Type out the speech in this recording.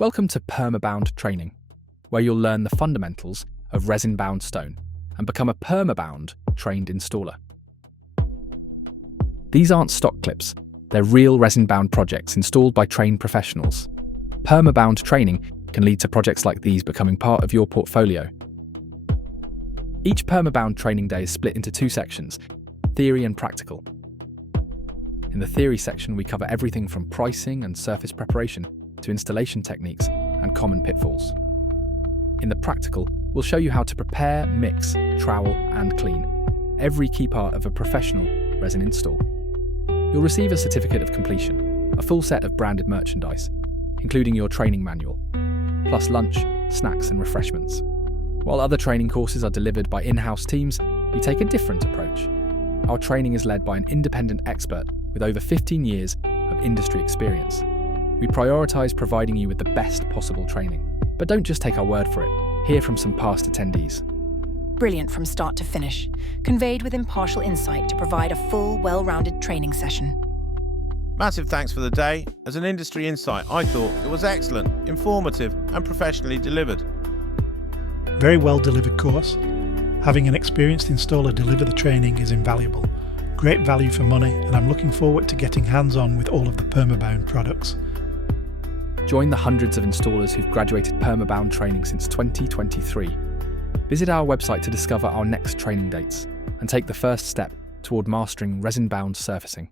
Welcome to PERMABOUND training, where you'll learn the fundamentals of resin-bound stone and become a PERMABOUND trained installer. These aren't stock clips, they're real resin-bound projects installed by trained professionals. PERMABOUND training can lead to projects like these becoming part of your portfolio. Each PERMABOUND training day is split into two sections, theory and practical. In the theory section, we cover everything from pricing and surface preparation to installation techniques and common pitfalls. In the practical, we'll show you how to prepare, mix, trowel and clean every key part of a professional resin install. You'll receive a certificate of completion, a full set of branded merchandise, including your training manual, plus lunch, snacks and refreshments. While other training courses are delivered by in-house teams, we take a different approach. Our training is led by an independent expert with over 15 years of industry experience. We prioritise providing you with the best possible training. But don't just take our word for it. Hear from some past attendees. Brilliant from start to finish, conveyed with impartial insight to provide a full, well-rounded training session. Massive thanks for the day. As an industry insight, I thought it was excellent, informative and professionally delivered. Very well delivered course. Having an experienced installer deliver the training is invaluable. Great value for money, and I'm looking forward to getting hands-on with all of the PERMABOUND products. Join the hundreds of installers who've graduated PERMABOUND training since 2023. Visit our website to discover our next training dates and take the first step toward mastering resin-bound surfacing.